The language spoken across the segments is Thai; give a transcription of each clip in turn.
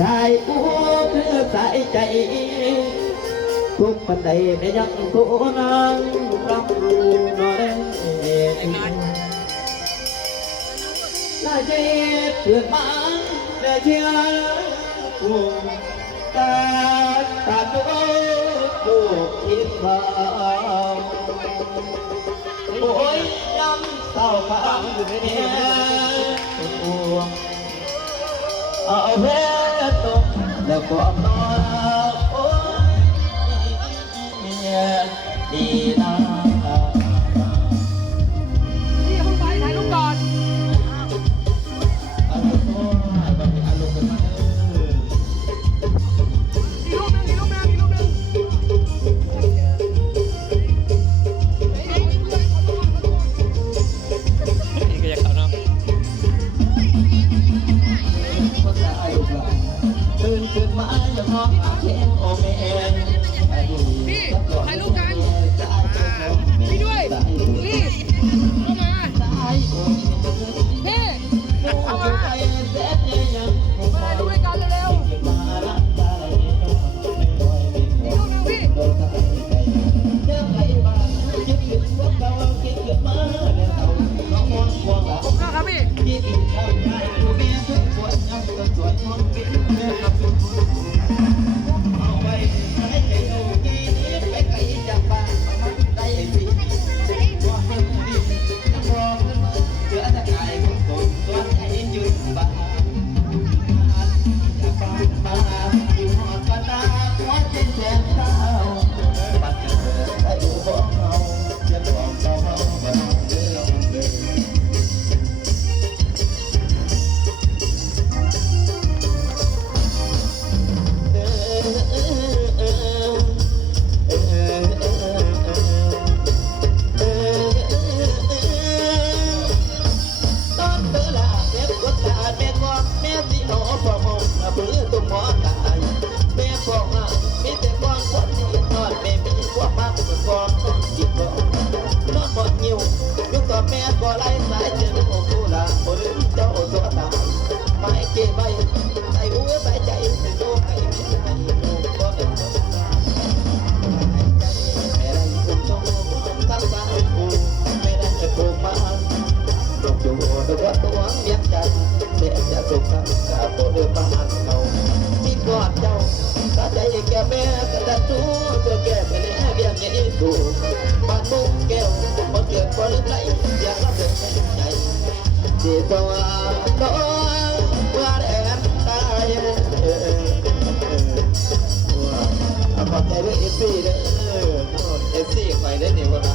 ชายอู้คือสายใจทุกปันใดไม่ยังตัวนางรับรู้น้อยน่าจะเกิดมาได้เชื่อกูตาตัวกูคิดว่าโอ้ยย้ำเศร้าข้างอยู่ในนี้เอาเพชรตกแล้วก็นอนโอ้ยดีนะพี่คุณไปถ่ายรูปก่อนอารมณ์บางทีอารมณ์มันอีกรูปนึงอีกรูปนึงอีกรูปนึงนี่ก็จะเข้าเนาะตื่นขึ้นมาอย่ามองเข็มโอเมนพี่ถ่ายรูปกันพี่ด้วยพี่เข้ามาพี่เข้ามาดูให้กันเร็วๆอีกรูปนึงพี่ครับพี่ตัวน้องว่าแดนตายขอบใจด้วยเอฟซีเด้อเอฟซีไปได้เดี๋ยวนะ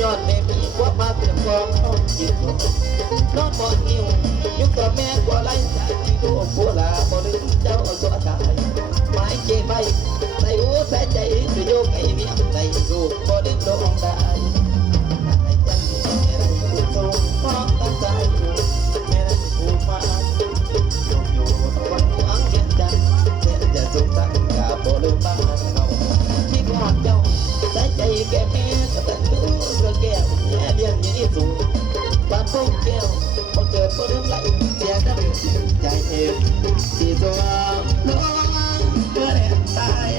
ย้อนแม่มีความมาเตรียมความต้องจิตน้องบ่หิวยุคต่อแม่กว่าไรสายที่ดูผัวลาบ่ลืมเจ้าตัวตายไม้เก็บใบใส่หัวใส่ใจจะโยกไอ้เมียใส่ลูกบ่ลืมดวงได้ไอ้จันแม่ได้ผู้ทรงฟ้องตั้งใจแม่ได้ผู้มาอยู่วันหวังเย็นจันแต่จะสงสารกับบ่ลืมบ้านเราที่กอดเจ้าใส่ใจแก่แม่ก็ตั้งดูก็แก้วแม่เลี้ยงยี่สูงบ้านพุ่งแก้วพอเกิดพอเริ่มไหลเสียน้ำใจเองที่ตัวน้องเมื่อแดนตาย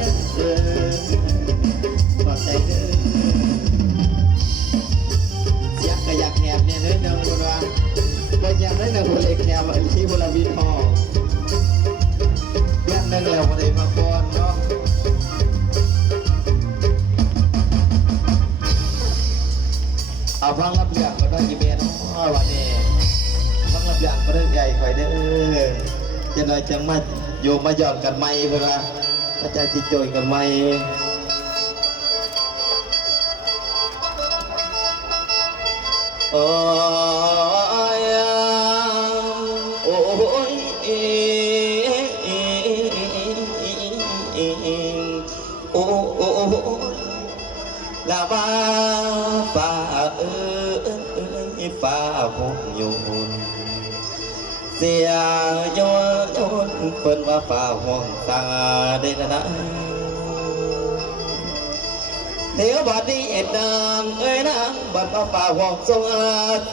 ขอบใจเด้อเสียงก็อยากแหบเนี่ยเนื้อเนื้อคนว่าก็ยังได้เนื้อคนเล็กแหบอันที่บลาวินพอเรื่องนึงแล้วมาได้มาก่อนเนาะเอาฟังรับเรื่องก็ได้กี่เมตรวันนี้ฟังรับเรื่องก็ได้ใหญ่คอยเด้อจะได้จังมาโยมมาหย่อนกันไหมเพื่อพระเจ้าจิตโจยกันไหมโอ้ยโอ้ย โอ้โอ้ลาว่าฟ้าฟ้าหงโยนเสียโยนเพิ่นว่าฟ้าห้องตาได้ละนะเดี๋ยวบัดนี้นางนางบัดว่าฟ้าห้องทรงอา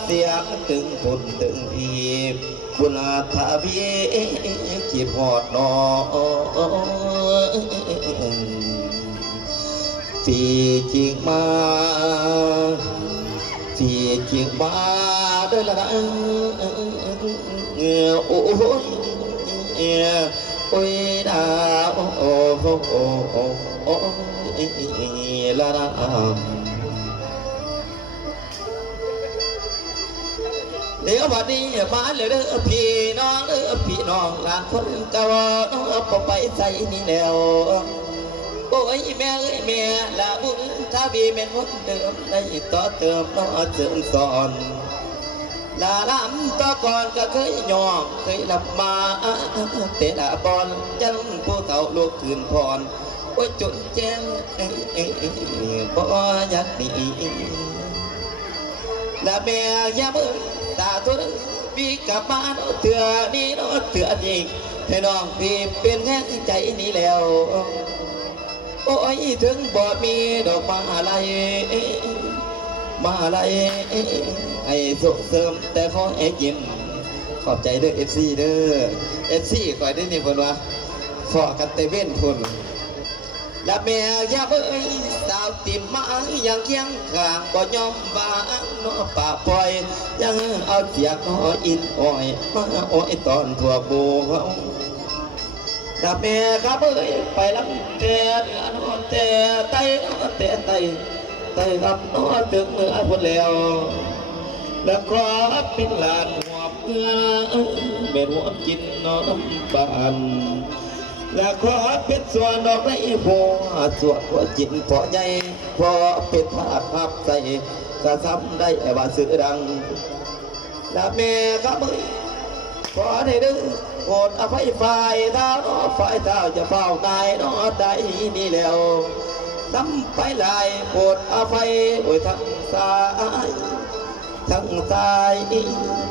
เสียงตึงพุ่นตึงพีบุญทาวีคิดหอดนอฟีจริงมาฟีจริงมาด้วยละนะโอ้ยโอ้ยดาโอ้โอ้โอ้โอ้ละนะเดี๋ยววันนี้มาเลยเด้อพี่น้องพี่น้องหลานคนเก่าพอไปใส่นี่แล้วโอ้ยแม่แม่ละบุญถ้าบีแม่นคนเดิมได้ต่อเติมน้อเสริมสอนลาลำต่อก่อนก็เคยยอมเคยรับมาเตะละบอลจันผู้เฒ่าลูกคืนพรโอ้ยจนแจ้งบ่อยากหนีละแม่ยามตาตัวพี่กลับบ้านเถื่อนี่เนาะเถื่อจริงให้น้องพี่เป็นแค่ใจนี้แล้วโอ้ยถึงบ่มีดอกมาอะไรให้ส่งเสริมแต่ขอให้ยิ้มขอบใจเด้อ FC เด้อ FC ก่อยได้นี่คนว่าขอกันเตเว่นคนและแม่ยาเบ้ยสาวติมมาอย่างเคียงข้างบ่ยอมบางน้อป่าปล่อยยังเอาเสียกน้ออินอ้อยมาอ้อยตอนทั่วโบและแม่ครับเอ้ยไปลำแต่น้อแต่ไตแต่ไตครับน้อถึงเมื่อพ้นแล้วและครอบเป็นหลานหัวเพื่อเป็นหัวกินน้อน้ำปานและขอเป็นส่วนดอกไม้หัวส่วนหัวจิตพอใหญ่พอเป็นภาพภาพใสกระซ้ำได้ว่าสื่อดังและแม่ครับขอได้ดื้อโอดอภัยฝ่ายเท้าฝ่ายเท้าจะเฝ้ากายนอได้นี่แล้วทำไปลายโอดอภัยโอ้ยทั้งซ้าย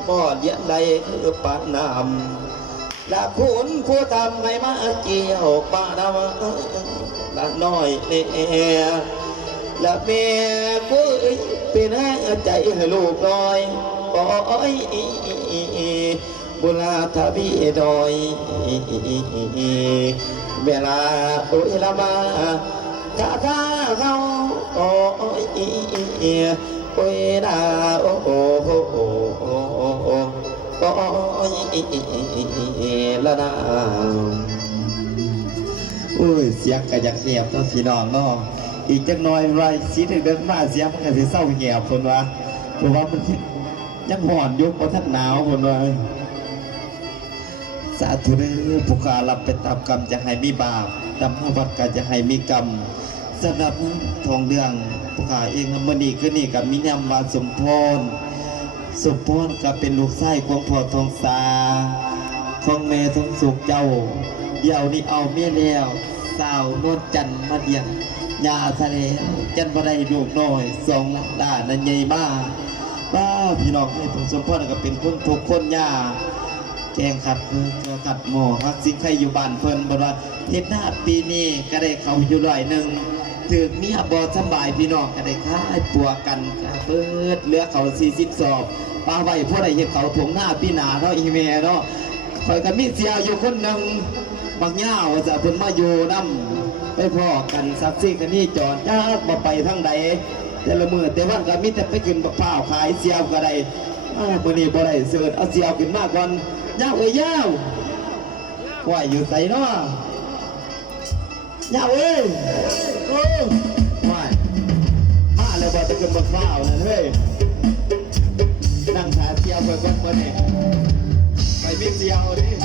บ่เลี้ยงใดคือปานน้ำและคุณผู้ทำให้มาเกี่ยวป้าดาวละน้อยเนี่ยและแม่กูเป็นแห่ใจให้ลูกน้อยโอ้ยบุญทวีดอยเวลาโอ้ยละมาข้าเขาโอ้ยโอ้ยดาโอ้โอ้โอ้โอ้ก็ละนะอุ้ยเสียงกระยักเงียบต้องสีนองเนาะอีกจักหน่อยไรสีถึงเดินมาเสียงมันก็จะเศร้าเงียบคนว่าเพราะว่ามันยังห่อนยุบเพราะท่านหนาวคนว่าสาธุเด้อผู้ขารับไปตามกรรมจะให้มีบาปตามวัดก็จะให้มีกรรมสำหรับทองเรื่องผู้ขาเองเมื่อนี้ก็นี่กับมิยามวาสมพรก็เป็นลูกไส้ของพ่อทองสาของแม่ทองสุกเจ้าเดี๋ยวนี้เอาเมียแล้วสาวนวลจันมาเดียงยาทะเลจันบ่ได้ลูกน้อย2 ล้านด้านนั่นใหญ่มากบ้าพี่น้องให้ทองสมพรก็เป็นคนทุกคนยาแกงขัดขัดหม้อฮักสิงใครอยู่บ้านเพิ่นบ่ว่าเฮ็ดหน้าปีนี้ก็ได้เข้าอยู่100ถึงเมียบ่สบายพี่น้องก็ได้ค้ายปัวกันเบิดเหลือเขา40 สอบปลาไว้พวกใดเห็นเขาถงหน้าพี่นาเนาะอีเมเนาะคอยกับมีเสียอยู่คนหนึ่งบางย่าว่าจะเพิ่นมาอยู่น้ำไปพ่อกันซักซี่กันนี่จอดยากมาไปทั้งใดแต่ละมือแต่วันก็มีแต่ไปขึ้นบักพร้าวขายเสียวก็ได้มื้อนี้บ่ได้เสิร์ชเอาเสียวขึ้นมากก่อนย่าเอ้ยย่าว่าอยู่ไสเนาะย่าเอ้ยมาแล้วบ่จะขึ้นบักพร้าวนั่นเฮ้ยนั่งขาเสียวไปคนนี้ไปมีเสียวนี่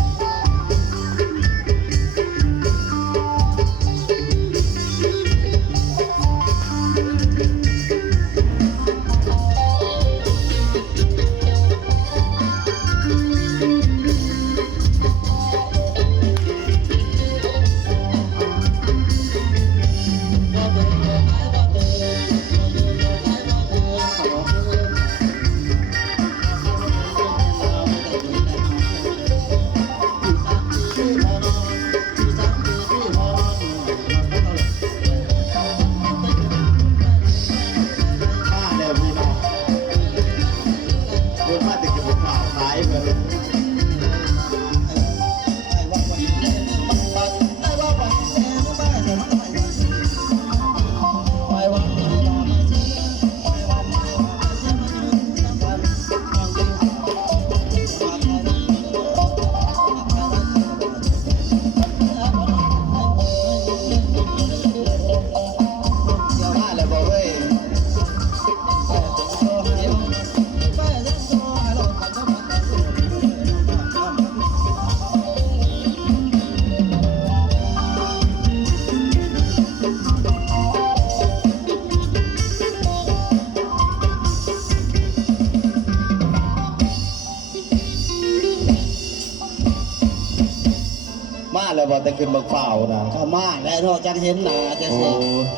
บ่แต่ขึ้นบักเฝ้านะ ก็มาได้เนาะจังเห็นหน้าจัง โอ้ ซี่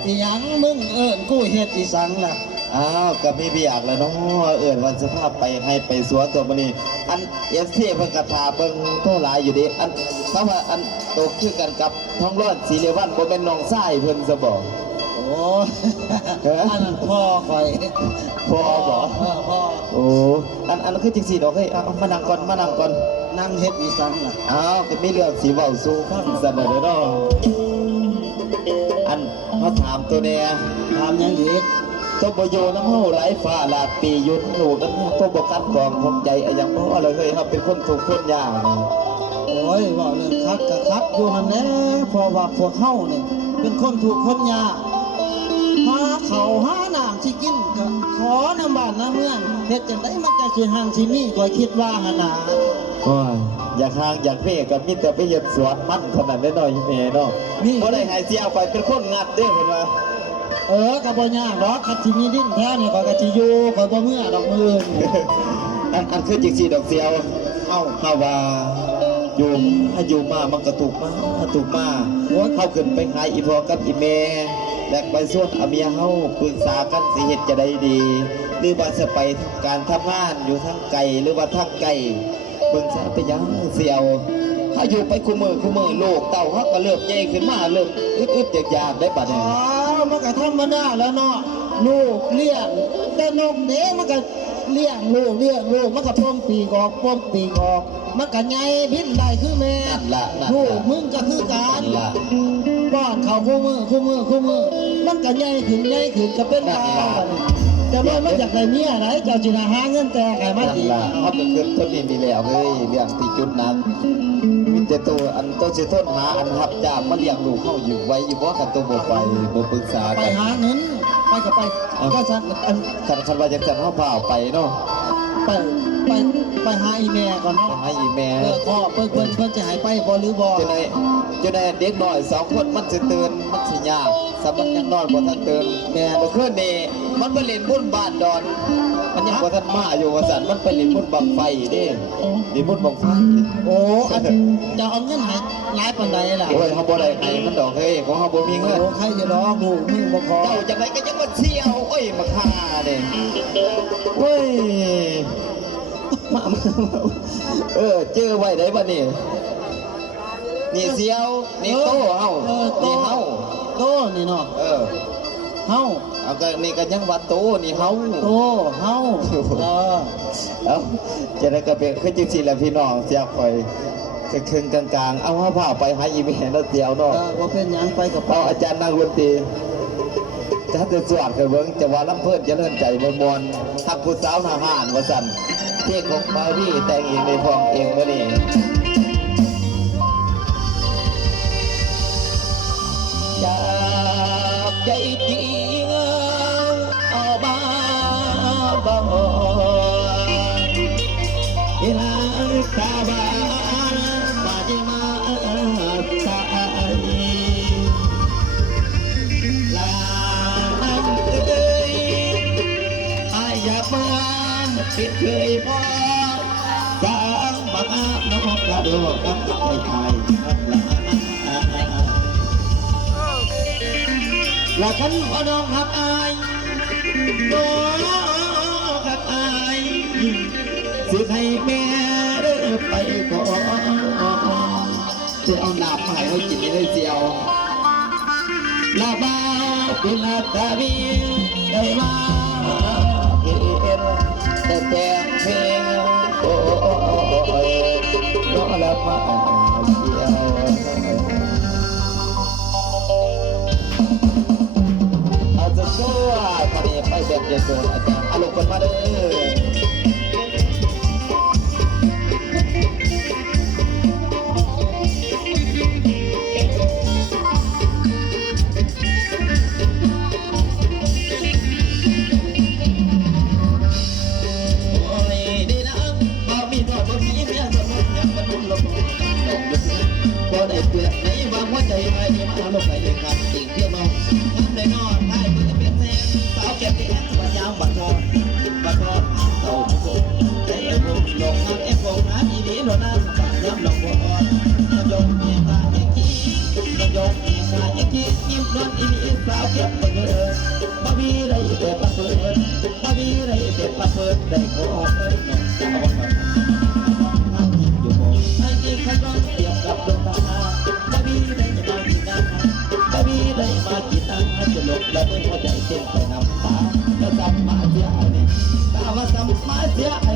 อีหยังมึงเอิ้นกูเฮ็ดอีสังล่ะ อ้าวก็มีเบียกแล้วเนาะวันสภาพไปให้ไปสวนตัวมื้อนี้อัน FC เพิ่นก็ท่าเบิ่งโตหลายอยู่ดิอันเพราะว่าอันโตคือกันกับท้องรอดสีเหลวันบ่แม่นน้องชายเพิ่นซะบ่ โอ้อันนั้นพ่อข่อย พ่อบ่ พ่อ โอ้อันคือจังซี่ดอกเฮ้ยเอามานั่งก่อน นั่งเฮ็ดอีสังล่ะ อ้าวก็มีเรื่องสิเว้าสู่ฟังซะเด้อเนาะอันเขาถามตัวเนี่ย ถามหยังอีก ตัวบ่อยู่น้ำเฮาหลายฟ้าหลากปียุนลูกนั้นตัวบ่กัดกองผมใจอะหยังบ่เลยเฮ้ยครับเป็นคนทุกข์คนยากนะ โอ้ยว่าเรื่องคักก็คักอยู่หั่นแหละเพราะว่าพวกเฮานี่เป็นคนถูกข์คนยากหาข้าวหาน้ำสิกินก็ขอน้ำบ้านน้ำเมืองเฮ็ดจังไดมันจะสิหันสิมีก็คิดว่าหั่นน่ะ โอ้ยอยากห่างอยากเพ่ก็มีแต่ไปเฮ็ดสวนมันเท่านั้นได้น้อยแม่เนาะบ่ได้ให้สิเอาไปเป็นคนงัดเด้เพิ่นว่า ก็บ่ยากหรอกคันสิมีดินแท้นี่ข้อยก็สิอยู่ข้อยบ่เมื่อดอกมื้อนี้ อันคือจังซี่ดอกเสียวเฮาว่าอยู่ถ้าอยู่มามันก็ถูกมาเฮาขึ้นไปหาอีพ่อกับอีแม่และไปส่วนอาเมียเฮาปรึกษากันสิเฮ็ดจะได้ดี หรือว่าจะไปทำการทำงานอยู่ทางไกลหรือว่าทางไกลเบิ่งซะไปยังเสียวถ้าอยู่ไปคู่มือโลกเต้าเฮาก็เริ่มใหญ่ขึ้นมาเริ่มอึดๆอยากๆได้บัดนี้ มันก็ธรรมดาแล้วเนาะลูกเลี้ยงแต่นกเด้มันก็เลี้ยงลูกมันก็ป้องปีกออกมันก็ใหญ่บินได้คือแม่ นั่นล่ะ ลูกมึงก็คือกัน นั่นล่ะ ป้อนเขาคู่มือมันก็ใหญ่ขึ้นก็เป็นดาวแต่ว่ามันอยากได้เมียไหนเจ้าจิหาเงินแต่ไงมา นั่น ดี ล่ะเฮาก็ขึ้นต้นนี้มีแล้วเฮ้ยเรื่องที่จุดนั้นมีแต่ตัวอันตัวสิทนหาอันรับจ้างมาเลี้ยงลูกเฮาอยู่ไว้อยู่บ่คันตัวบ่ไปบ่ปรึกษา ไป กัน หาเงินไปก็ไปก็ฉัน คันว่าจังซั่นเฮาพาไปเนาะ ไปหาอีแม่ก่อน ไป เนาะ หาอีแม่ พ่อเพิ่นจะให้ไปบ่หรือบ่ จะได้เด็กน้อย2คนมันสิตื่นมันสิยากสำหรับยังน้อยบ่ทันตื่นแม่เมื่อคืนนี้มันไปเล่นบุญบ้านดอน มันยังบ่ทันมาอยู่ว่าซั่นมันไปเล่นบุญบังไฟเด้เล่นบุญบังไฟ โอ้อันจะเอาเงินให้หลายปานใดล่ะ โอ้ยเฮาบ่ได้ให้มันดอกเฮ้ยของเฮาบ่มีเงิน โอ้ใครจะร้องลูกมึงบ่ขอ เจ้าจังไดก็ยังบ่เที่ยวโอ้ยมาฆ่าเด้โอ้ยมาเจอไว้ได้บ่นี่นี่เสียวนี่โตเฮานี่เฮา โตนี่เนาะ เฮา เอาก็นี่ก็ยังว่าโตนี่เฮา โตเฮาเอาจะได้ก็เป็นคือจังซี่แหละพี่น้องเสียคอยครึ่งกลางๆเอาเฮาพาไปหาอีแม่แล้วเดียวเนาะ บ่เป็นหยังไปกับ เอาอาจารย์นักดนตรีจะจะสวดกันเบิ่งจะว่าลำเพิ่นจะเลิ่นใจมวนๆทักผู้สาวทหารว่าซั่นเพลงของบาวี่แต่งเองในพองเองมื้อนี้จากใจจริงเอามาบ่เวลาตาบานบาดมาตายลาเอ้ยอายอยากมาปิดเคยพอสร้างบ้านนกกระโดดกับไอ้ไทยและฉันพอน้องหักอายน้องหักอายสิให้แม่เดินไปก่อนจะเอาหนาบมาให้กินได้เจียวลาบาเป็นลาตาบีได้มาเห็นแต่เพลงโอ้ยน้องลาบาเจียวอาจจะช่วยมาเนี่ยไปแบบเดียวกันอาจารย์อารมณ์กันมาเด้อ โอ้ยดีนะบ่มีน้อยบ่มีเมียสมมุติยังบ่ทุ่มลงบ่ได้เปรียบในบางหัวใจไปที่มาลงไปเลยครับอีกเพียงน้องน้ำได้นอนได้เพื่อเปลี่ยนแปลงสาวแก่ที่แอบบัดยาวบัดทอน กี้ยิ้มนวลอีมีสาวเก็บไปเงินบ่มีไรแต่ประเสริฐบ่มีไรแต่ประเสริฐได้ขอเอ้ยน้องสาวมาอยู่บ่ให้กินขย้อนเทียบกับดวงตาบ่มีไรมากินน้ำบ่มีไรมากินน้ำจะหลบและเมื่อหัวใจเต้นไปน้ำตาจะกลับมาเสียไอ้นี่ตาว่าซ้ำมาเสียไอ้